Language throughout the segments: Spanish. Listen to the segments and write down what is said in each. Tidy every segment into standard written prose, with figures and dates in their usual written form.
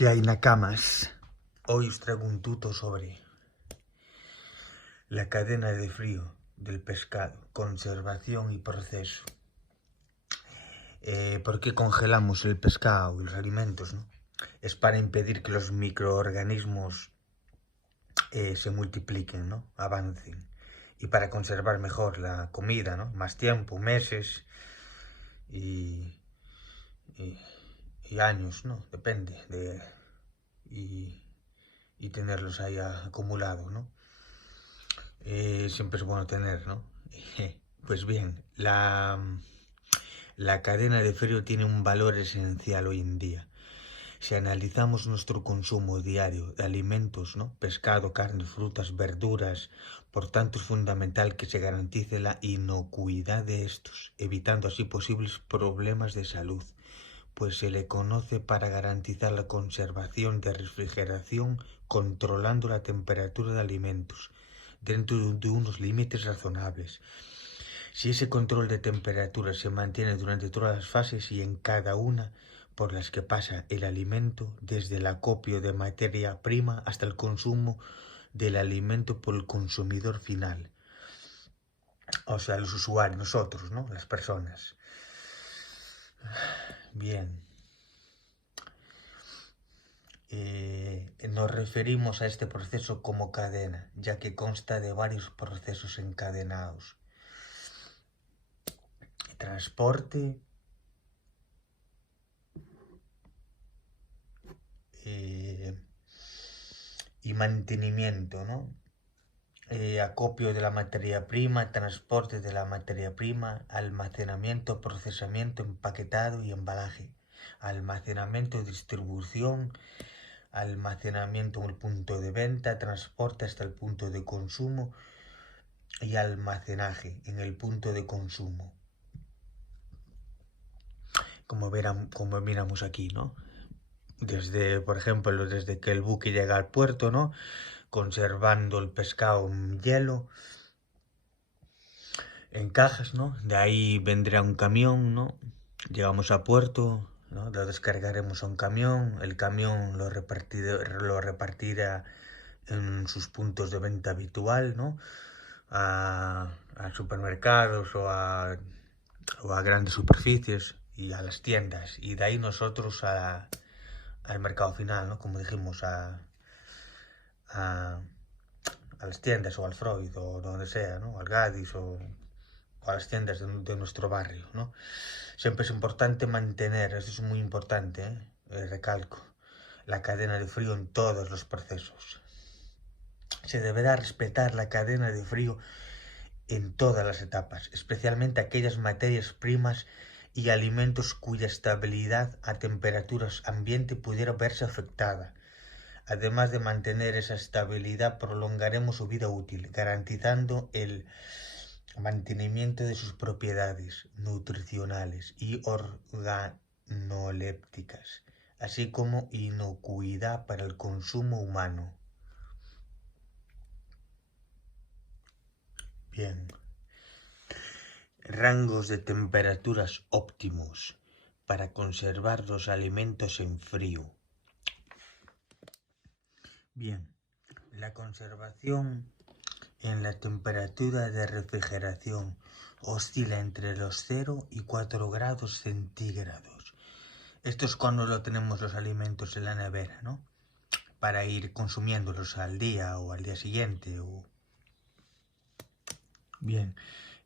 Que hai nakamas? Hoy os traigo un tuto sobre la cadena de frío del pescado, conservación y proceso. ¿Por qué congelamos el pescado y los alimentos, no? Es para impedir que los microorganismos se multipliquen, ¿no? Avancen. Y para conservar mejor la comida, ¿no? Más tiempo, meses y años, ¿no? Depende y tenerlos ahí acumulados, ¿no? Siempre es bueno tener, ¿no? Pues bien, la cadena de frío tiene un valor esencial hoy en día. Si analizamos nuestro consumo diario de alimentos, ¿no? Pescado, carne, frutas, verduras, por tanto es fundamental que se garantice la inocuidad de estos, evitando así posibles problemas de salud, pues se le conoce para garantizar la conservación de refrigeración controlando la temperatura de alimentos dentro de unos límites razonables. Si ese control de temperatura se mantiene durante todas las fases y en cada una por las que pasa el alimento, desde el acopio de materia prima hasta el consumo del alimento por el consumidor final. O sea, los usuarios, nosotros, ¿no? Las personas. Bien. Nos referimos a este proceso como cadena, ya que consta de varios procesos encadenados. Transporte, y mantenimiento, ¿no? Acopio de la materia prima, transporte de la materia prima, almacenamiento, procesamiento, empaquetado y embalaje, almacenamiento, distribución, almacenamiento en el punto de venta, transporte hasta el punto de consumo y almacenaje en el punto de consumo. Como miramos aquí, ¿no? Desde, por ejemplo, desde que el buque llega al puerto, ¿no? Conservando el pescado en hielo, en cajas, ¿no? De ahí vendrá un camión, ¿no? Llegamos a puerto, ¿no? Lo descargaremos a un camión, el camión lo repartirá en sus puntos de venta habitual, ¿no? A supermercados o a grandes superficies y a las tiendas. Y de ahí nosotros al mercado final, ¿no? Como dijimos, a las tiendas o al Freud o donde sea, ¿no? Al Gadis o a las tiendas de nuestro barrio, ¿no? Siempre es importante mantener, esto es muy importante, recalco, la cadena de frío en todos los procesos. Se deberá respetar la cadena de frío en todas las etapas, especialmente aquellas materias primas y alimentos cuya estabilidad a temperaturas ambiente pudiera verse afectada. Además de mantener esa estabilidad, prolongaremos su vida útil, garantizando el mantenimiento de sus propiedades nutricionales y organolépticas, así como inocuidad para el consumo humano. Bien. Rangos de temperaturas óptimos para conservar los alimentos en frío. Bien, la conservación en la temperatura de refrigeración oscila entre los 0 y 4 grados centígrados. Esto es cuando lo tenemos los alimentos en la nevera, ¿no? Para ir consumiéndolos al día o al día siguiente. Bien,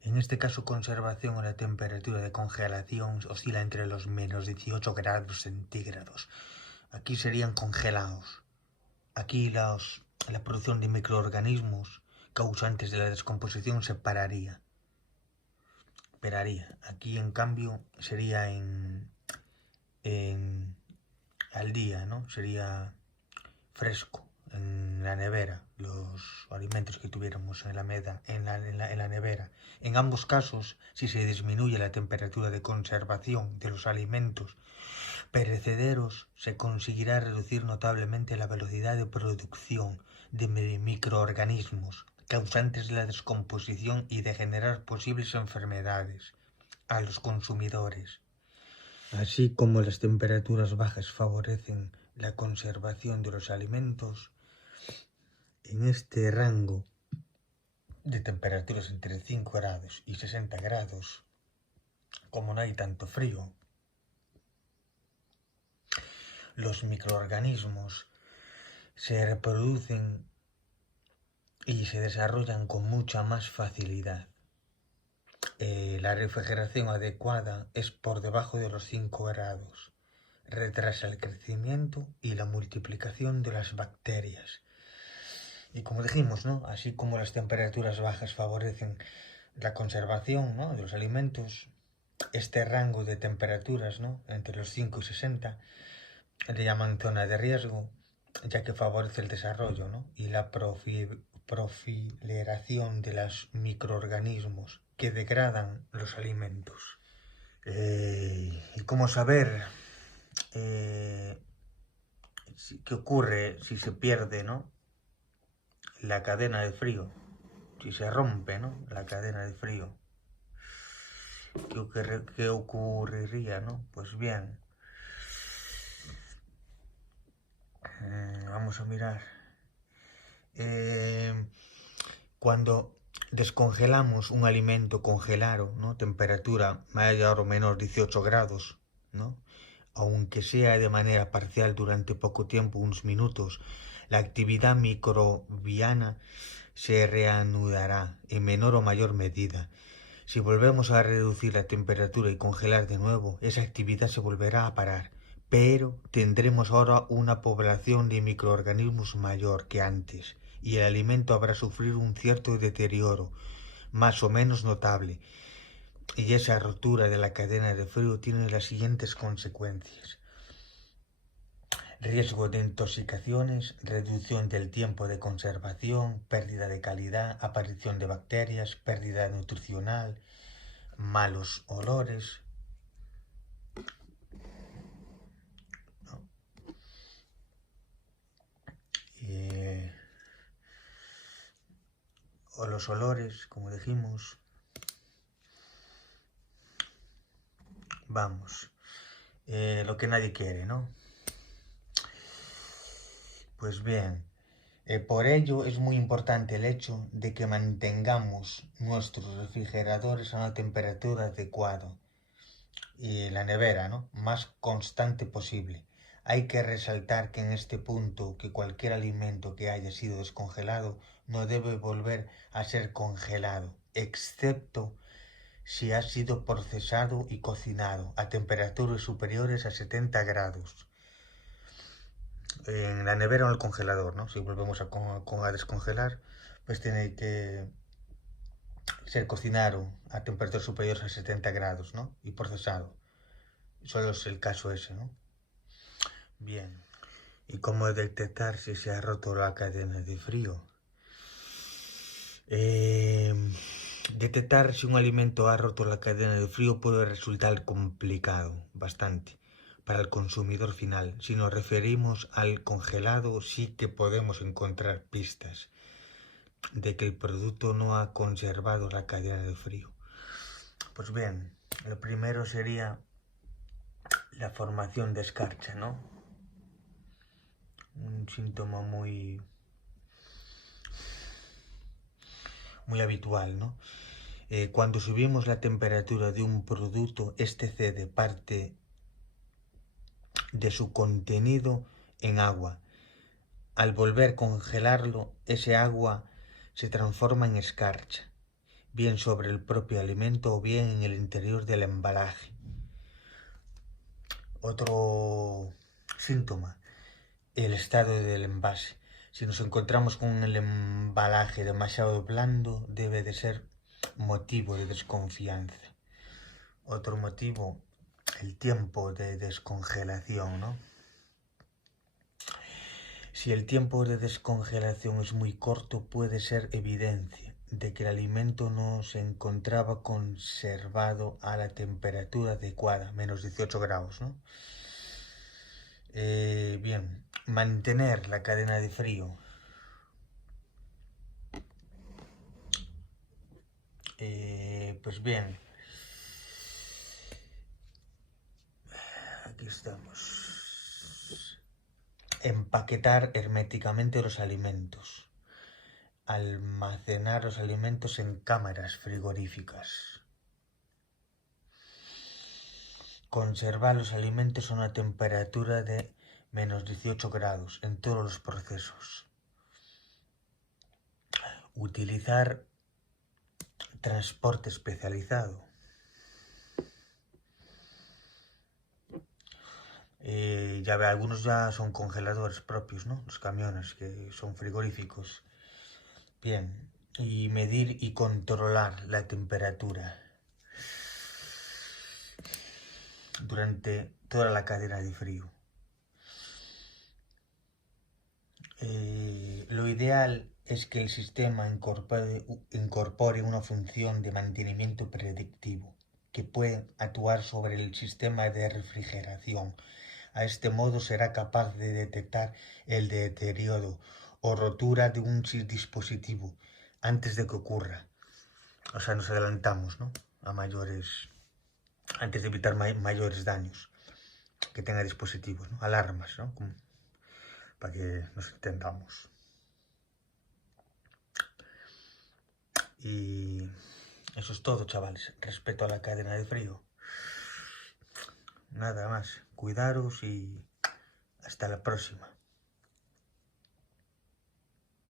en este caso conservación a la temperatura de congelación oscila entre los menos 18 grados centígrados. Aquí serían congelados. Aquí la producción de microorganismos causantes de la descomposición se pararía. Aquí en cambio sería al día, ¿no? Sería fresco en la nevera, los alimentos que tuviéramos en la nevera. En ambos casos, si se disminuye la temperatura de conservación de los alimentos perecederos, se conseguirá reducir notablemente la velocidad de producción de microorganismos causantes de la descomposición y de generar posibles enfermedades a los consumidores. Así como las temperaturas bajas favorecen la conservación de los alimentos en este rango de temperaturas entre 5 grados y 60 grados, como no hay tanto frío, los microorganismos se reproducen y se desarrollan con mucha más facilidad. La refrigeración adecuada es por debajo de los 5 grados. Retrasa el crecimiento y la multiplicación de las bacterias. Y como dijimos, ¿no? Así como las temperaturas bajas favorecen la conservación, ¿no?, de los alimentos, este rango de temperaturas, ¿no?, entre los 5 y 60 le llaman zona de riesgo, ya que favorece el desarrollo, ¿no?, y la proliferación de los microorganismos que degradan los alimentos. ¿Y cómo saber qué ocurre si se pierde, ¿no?, la cadena de frío? Si se rompe, ¿no?, la cadena de frío, ¿qué ocurriría, no? Pues bien, vamos a mirar. Cuando descongelamos un alimento congelado, ¿no?, temperatura mayor o menor 18 grados, ¿no?, aunque sea de manera parcial durante poco tiempo, unos minutos, la actividad microbiana se reanudará en menor o mayor medida. Si volvemos a reducir la temperatura y congelar de nuevo, esa actividad se volverá a parar, pero tendremos ahora una población de microorganismos mayor que antes, y el alimento habrá sufrido un cierto deterioro, más o menos notable. Y esa rotura de la cadena de frío tiene las siguientes consecuencias: riesgo de intoxicaciones, reducción del tiempo de conservación, pérdida de calidad, aparición de bacterias, pérdida nutricional, malos olores, ¿no? O los olores, como dijimos. Vamos, lo que nadie quiere, ¿no? Pues bien, por ello es muy importante el hecho de que mantengamos nuestros refrigeradores a una temperatura adecuada y la nevera, ¿no?, más constante posible. Hay que resaltar que en este punto que cualquier alimento que haya sido descongelado no debe volver a ser congelado, excepto si ha sido procesado y cocinado a temperaturas superiores a 70 grados. En la nevera o en el congelador, ¿no? Si volvemos a descongelar, pues tiene que ser cocinado a temperaturas superiores a 70 grados, ¿no?, y procesado. Solo es el caso ese, ¿no? Bien. ¿Y cómo detectar si se ha roto la cadena de frío? Detectar si un alimento ha roto la cadena de frío puede resultar complicado, bastante, para el consumidor final. Si nos referimos al congelado, sí que podemos encontrar pistas de que el producto no ha conservado la cadena de frío. Pues bien, lo primero sería la formación de escarcha, ¿no? Un síntoma muy habitual, ¿no? Cuando subimos la temperatura de un producto, este cede parte de su contenido en agua. Al volver a congelarlo, ese agua se transforma en escarcha, bien sobre el propio alimento o bien en el interior del embalaje. Otro síntoma, el estado del envase. Si nos encontramos con el embalaje demasiado blando, debe de ser motivo de desconfianza. Otro motivo, el tiempo de descongelación, ¿no? Si el tiempo de descongelación es muy corto, puede ser evidencia de que el alimento no se encontraba conservado a la temperatura adecuada, menos 18 grados, ¿no? Bien, mantener la cadena de frío. Pues bien, aquí estamos. empaquetar herméticamente los alimentos. Almacenar los alimentos en cámaras frigoríficas. Conservar los alimentos a una temperatura de menos 18 grados en todos los procesos. Utilizar transporte especializado. Ya ve, algunos ya son congeladores propios, ¿no? Los camiones que son frigoríficos. Bien, y medir y controlar la temperatura durante toda la cadena de frío. Lo ideal es que el sistema incorpore una función de mantenimiento predictivo que puede actuar sobre el sistema de refrigeración. A este modo será capaz de detectar el deterioro o rotura de un dispositivo antes de que ocurra. O sea, nos adelantamos, ¿no? A mayores, antes de evitar mayores daños que tenga dispositivos, ¿no? Alarmas, ¿no? Para que nos entendamos. Y eso es todo, chavales. Respecto a la cadena de frío. Nada más. Cuidaros y hasta la próxima.